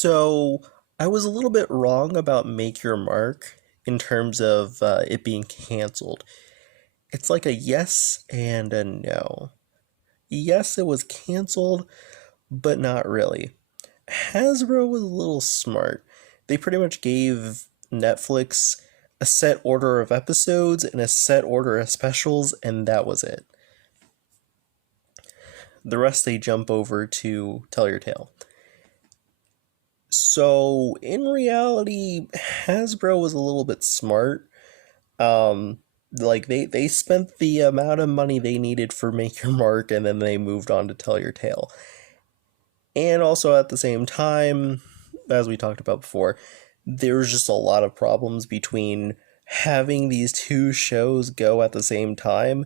So I was a little bit wrong about Make Your Mark in terms of it being canceled. It's like a yes and a no. Yes, it was canceled, but not really. Hasbro was a little smart. They pretty much gave Netflix a set order of episodes and a set order of specials, and that was it. The rest they jump over to Tell Your Tale. So in reality, Hasbro was a little bit smart. Um, like they spent the amount of money they needed for Make Your Mark, and then they moved on to Tell Your Tale. And also at the same time, as we talked about before, there's just a lot of problems between having these two shows go at the same time,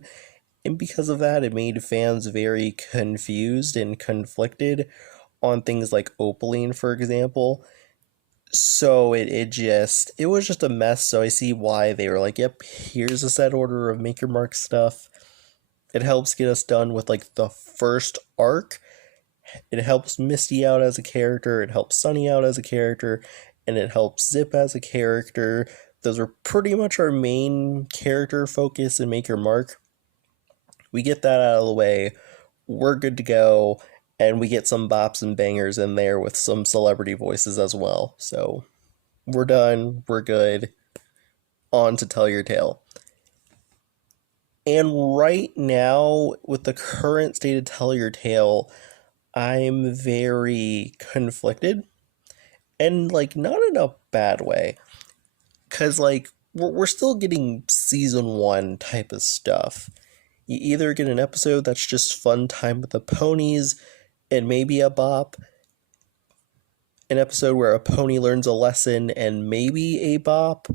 and because of that, it made fans very confused and conflicted on things like Opaline, for example. So it was just a mess. So I see why they were like, yep, here's a set order of Make Your Mark stuff. It helps get us done with like the first arc. It helps Misty out as a character, it helps Sunny out as a character, and it helps Zip as a character. Those are pretty much our main character focus in Make Your Mark. We get that out of the way, we're good to go, and we get some bops and bangers in there with some celebrity voices as well. So we're done, we're good. On to Tell Your Tale. And right now, with the current state of Tell Your Tale, I'm very conflicted. And, like, not in a bad way. Because, like, we're still getting season one type of stuff. You either get an episode that's just fun time with the ponies and maybe a bop, an episode where a pony learns a lesson and maybe a bop,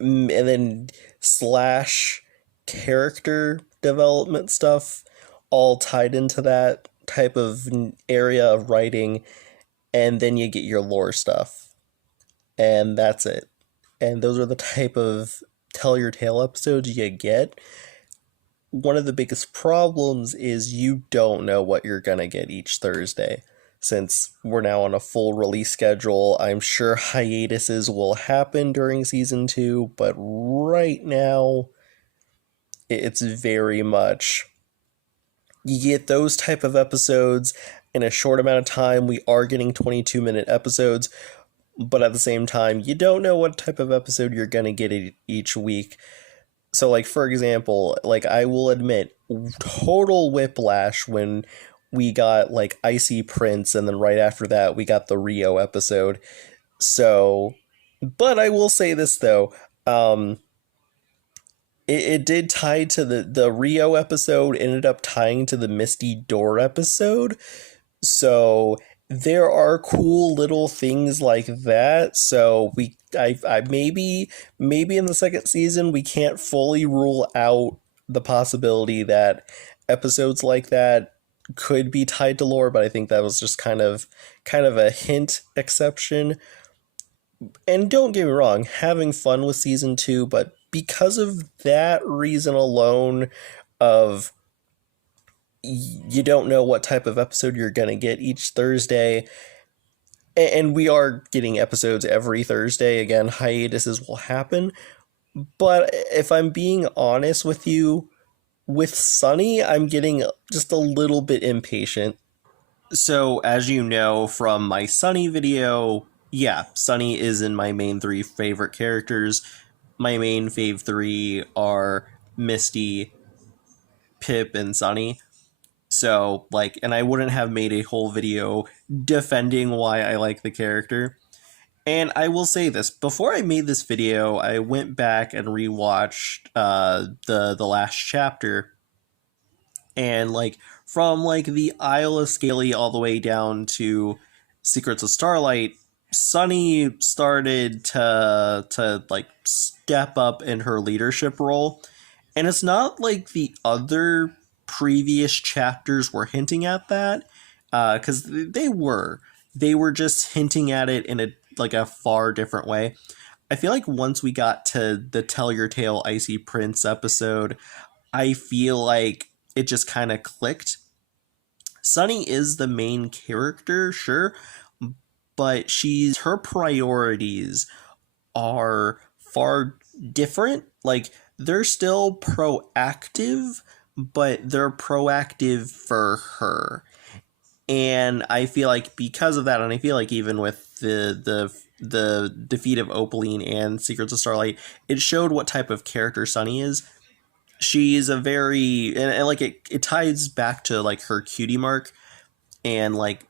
and then slash character development stuff all tied into that type of area of writing, and then you get your lore stuff. And that's it. And those are the type of Tell Your Tale episodes you get. One of the biggest problems is you don't know what you're going to get each Thursday. Since we're now on a full release schedule, I'm sure hiatuses will happen during season 2, but right now, it's very much you get those type of episodes in a short amount of time. We are getting 22-minute episodes, but at the same time, you don't know what type of episode you're going to get each week. So, like, for example, like, I will admit, total whiplash when we got, like, Icy Prince, and then right after that, we got the Rio episode. So, but I will say this, though, it did tie to the Rio episode, ended up tying to the Misty Door episode. So there are cool little things like that. So I maybe in the second season we can't fully rule out the possibility that episodes like that could be tied to lore, but I think that was just kind of a hint exception. And don't get me wrong, having fun with season 2, but because of that reason alone of you don't know what type of episode you're going to get each Thursday, and we are getting episodes every Thursday. Again, hiatuses will happen, but if I'm being honest with you, with Sunny, I'm getting just a little bit impatient. So, as you know from my Sunny video, yeah, Sunny is in my main 3 favorite characters. My main fave 3 are Misty, Pip, and Sunny. So, like, and I wouldn't have made a whole video defending why I like the character. And I will say this, before I made this video, I went back and rewatched the last chapter. And, like, from, like, the Isle of Scaly all the way down to Secrets of Starlight, Sunny started to like step up in her leadership role, and it's not like the other previous chapters were hinting at that, because they were just hinting at it in a far different way. I feel like once we got to the Tell Your Tale Icy Prince episode, I feel like it just kind of clicked. Sunny is the main character, sure, but she's her priorities are far different. Like, they're still proactive, but they're proactive for her. And I feel like because of that, and I feel like even with the defeat of Opaline and Secrets of Starlight, it showed what type of character Sunny is. She's a very and like it ties back to like her cutie mark, and like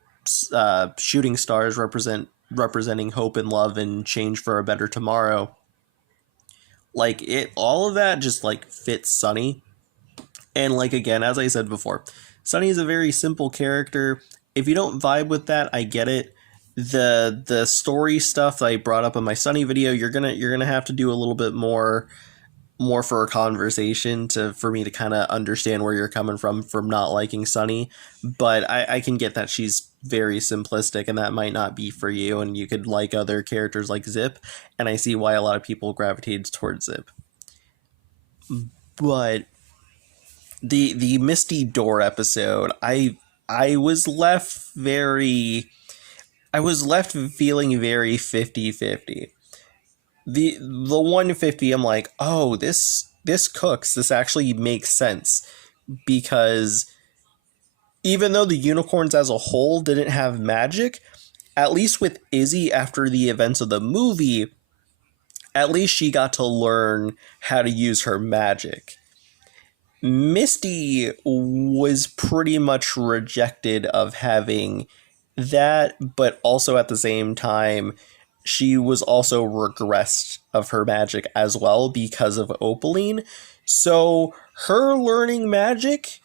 shooting stars representing hope and love and change for a better tomorrow. Like, it, all of that just like fits Sunny. And like, again, as I said before, Sunny is a very simple character. If you don't vibe with that, I get it. The story stuff that I brought up in my Sunny video, you're gonna have to do a little bit more for a conversation to for me to kind of understand where you're coming from not liking Sunny. But I can get that she's very simplistic, and that might not be for you, and you could like other characters like Zip, and I see why a lot of people gravitated towards Zip. But the Misty Door episode, I was left very I was left feeling very 50-50. The 150, I'm like, oh, this cooks. This actually makes sense, because even though the unicorns as a whole didn't have magic, at least with Izzy after the events of the movie, at least she got to learn how to use her magic. Misty was pretty much rejected of having that, but also at the same time, she was also regressed of her magic as well because of Opaline. So her learning magic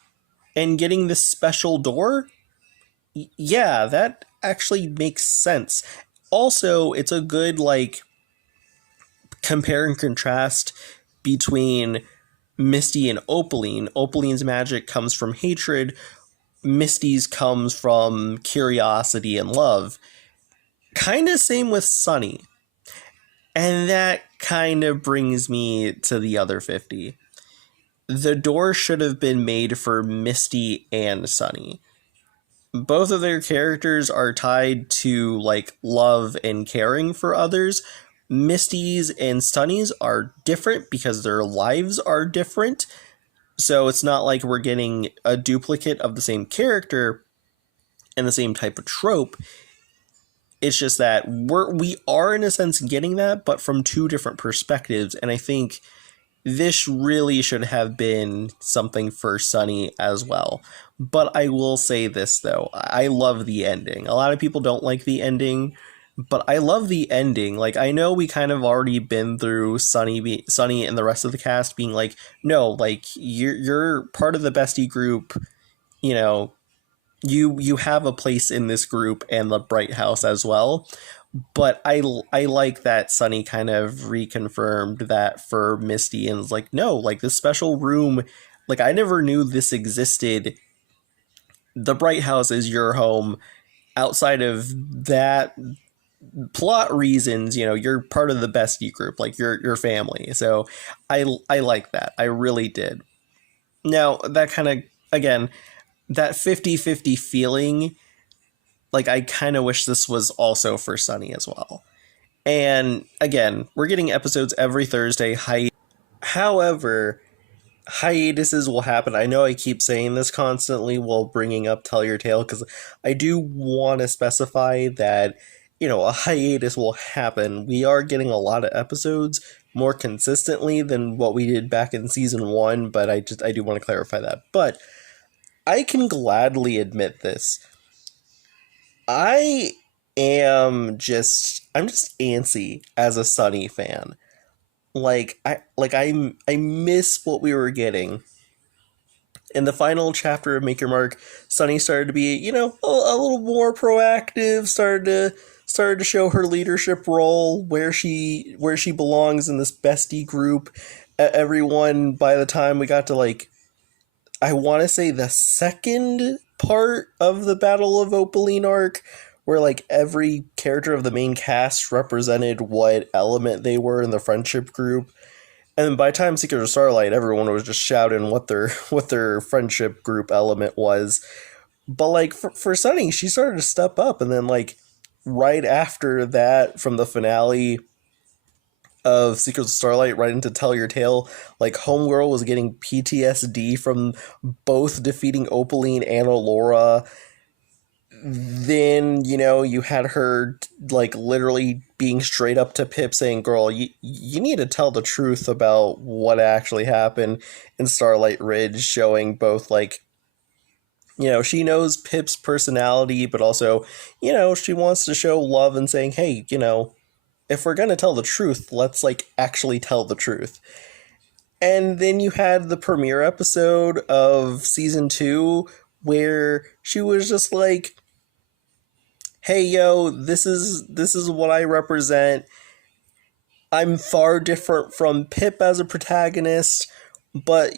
and getting this special door, yeah, that actually makes sense. Also, it's a good like compare and contrast between Misty and Opaline. Opaline's magic comes from hatred, Misty's comes from curiosity and love. Kind of same with Sunny. And that kind of brings me to the other 50. The door should have been made for Misty and Sunny. Both of their characters are tied to like love and caring for others. Misty's and Sunny's are different because their lives are different. So it's not like we're getting a duplicate of the same character and the same type of trope. It's just that we are in a sense getting that, but from two different perspectives. And I think this really should have been something for Sunny as well. But I will say this though, I love the ending. A lot of people don't like the ending, but I love the ending. Like, I know we kind of already been through Sunny and the rest of the cast being like, no, like you're part of the bestie group, you know, you have a place in this group and the Bright House as well. But I like that Sunny kind of reconfirmed that for Misty and was like, no, like this special room, like I never knew this existed. The Bright House is your home. Outside of that plot reasons, you know, you're part of the bestie group, like your family. So I like that. I really did. Now, that kind of, again, that 50-50 feeling, like I kind of wish this was also for Sunny as well. And again, we're getting episodes every Thursday. However, hiatuses will happen. I know I keep saying this constantly while bringing up Tell Your Tale, because I do want to specify that, you know, a hiatus will happen. We are getting a lot of episodes more consistently than what we did back in season 1, but I do want to clarify that. But I can gladly admit this. I I'm just antsy as a Sunny fan. I miss what we were getting. In the final chapter of Make Your Mark, Sunny started to be, you know, a little more proactive, started to show her leadership role, where she belongs in this bestie group. Everyone, by the time we got to like, I want to say the second part of the Battle of Opaline arc, where like every character of the main cast represented what element they were in the friendship group. And then by the time Secret of Starlight, everyone was just shouting what their friendship group element was. But like for Sunny, she started to step up, and then like right after that, from the finale of Secrets of Starlight right into Tell Your Tale, like Homegirl was getting PTSD from both defeating Opaline and Alora. Then, you had her like literally being straight up to Pip saying, "Girl, you need to tell the truth about what actually happened in Starlight Ridge," showing both like, she knows Pip's personality, but also, she wants to show love and saying, "Hey, if we're going to tell the truth, let's like actually tell the truth." And then you had the premiere episode of season 2 where she was just like, "Hey yo, this is what I represent. I'm far different from Pip as a protagonist, but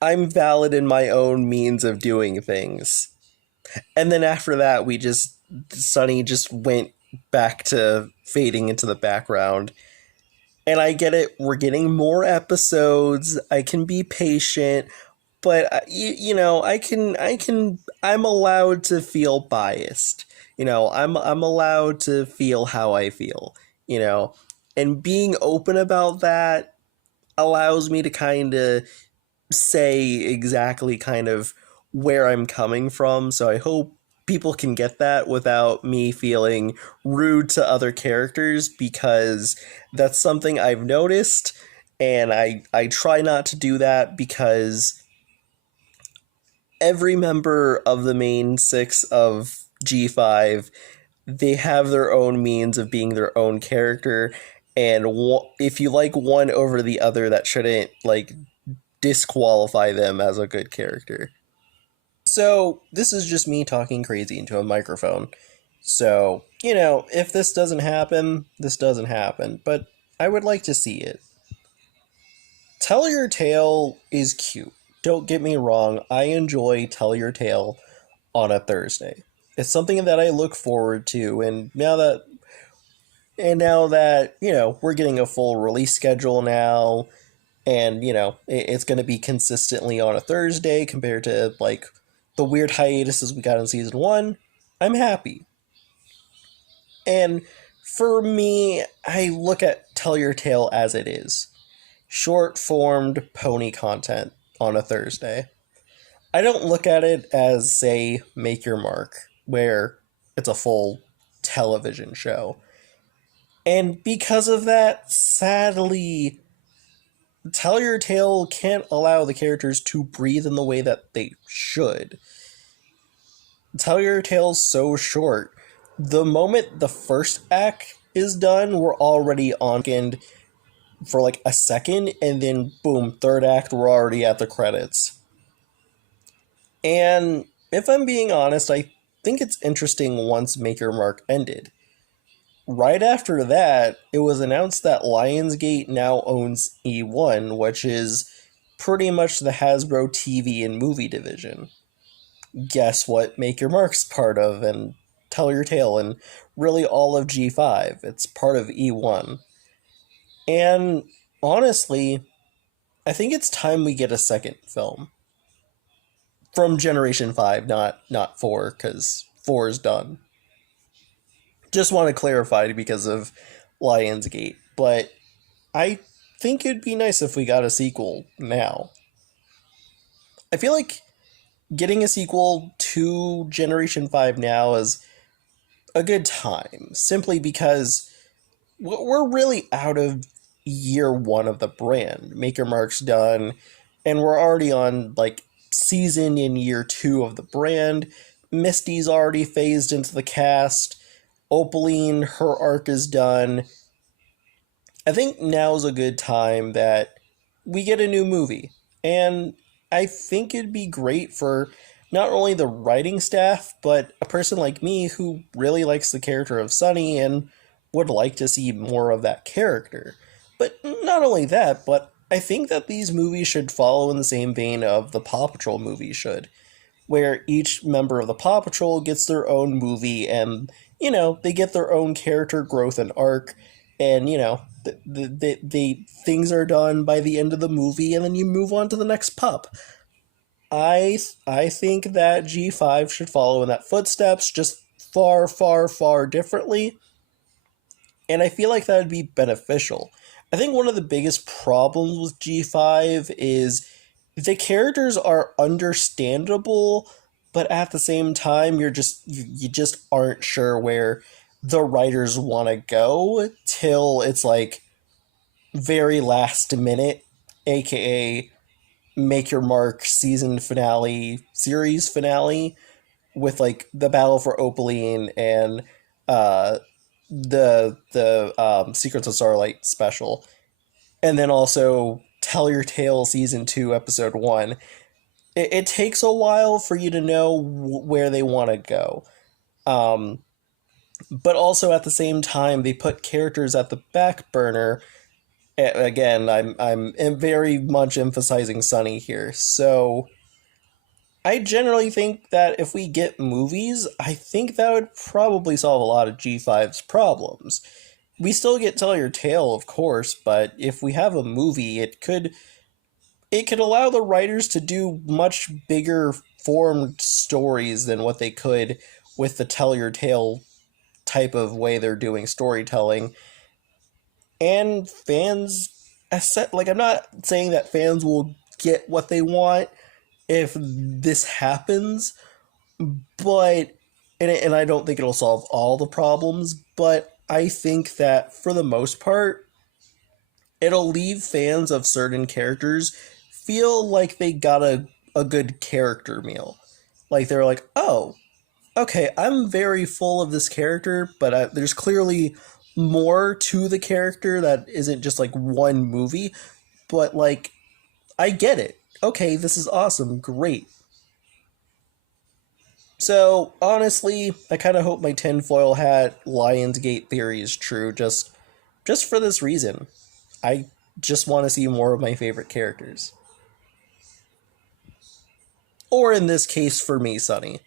I'm valid in my own means of doing things." And then after that, Sunny just went back to fading into the background. And I get it, we're getting more episodes. I can be patient, but I'm allowed to feel biased. I'm allowed to feel how I feel, you know. And being open about that allows me to kind of say exactly kind of where I'm coming from. So I hope people can get that without me feeling rude to other characters, because that's something I've noticed, and I try not to do that, because every member of the main 6 of G5, they have their own means of being their own character, and if you like one over the other, that shouldn't like disqualify them as a good character. So, this is just me talking crazy into a microphone. So, if this doesn't happen, this doesn't happen, but I would like to see it. Tell Your Tale is cute. Don't get me wrong, I enjoy Tell Your Tale on a Thursday. It's something that I look forward to, and now that we're getting a full release schedule now, and it's going to be consistently on a Thursday compared to like the weird hiatuses we got in season 1. I'm happy. And for me, I look at Tell Your Tale as it is: short formed pony content on a Thursday. I don't look at it as, say, Make Your Mark, where it's a full television show. And because of that, sadly, Tell Your Tale can't allow the characters to breathe in the way that they should. Tell Your Tale's so short. The moment the first act is done, we're already on end for like a second, and then boom, third act, we're already at the credits. And if I'm being honest, I think it's interesting once Make Your Mark ended. Right after that, it was announced that Lionsgate now owns E1, which is pretty much the Hasbro TV and movie division. Guess what Make Your Mark's part of, and Tell Your Tale, and really all of G5. It's part of E1. And honestly, I think it's time we get a second film from Generation 5, not 4, because 4 is done. Just want to clarify because of Lionsgate, but I think it'd be nice if we got a sequel now. I feel like getting a sequel to Generation 5 now is a good time, simply because we're really out of year 1 of the brand. Maker Mark's done, and we're already on like season in year 2 of the brand. Misty's already phased into the cast. Opaline, her arc is done. I think now's a good time that we get a new movie. And I think it'd be great for not only the writing staff, but a person like me who really likes the character of Sunny and would like to see more of that character. But not only that, but I think that these movies should follow in the same vein of the Paw Patrol movies should, where each member of the Paw Patrol gets their own movie, and they get their own character growth and arc, and things are done by the end of the movie, and then you move on to the next pup. I think that G5 should follow in that footsteps, just far, far, far differently, and I feel like that would be beneficial. I think one of the biggest problems with G5 is the characters are understandable, but at the same time you just aren't sure where the writers want to go till it's like very last minute, aka make your mark season finale, series finale, with like the battle for Opaline and uh the Secrets of Starlight special, and then also Tell Your Tale season 2 episode 1. It takes a while for you to know where they want to go. Um, but also at the same time, they put characters at the back burner. Again, I'm very much emphasizing Sunny here. So I generally think that if we get movies, I think that would probably solve a lot of G5's problems. We still get Tell Your Tale, of course, but if we have a movie, it could allow the writers to do much bigger formed stories than what they could with the Tell Your Tale type of way they're doing storytelling. And fans, like, I'm not saying that fans will get what they want if this happens, but and I don't think it'll solve all the problems, but I think that for the most part, it'll leave fans of certain characters feel like they got a good character meal. Like they're like, oh, okay, I'm very full of this character, but there's clearly more to the character that isn't just like one movie, but like, I get it. Okay, this is awesome, great. So honestly, I kind of hope my tinfoil hat Lionsgate theory is true. Just for this reason, I just want to see more of my favorite characters. Or in this case, for me, Sunny.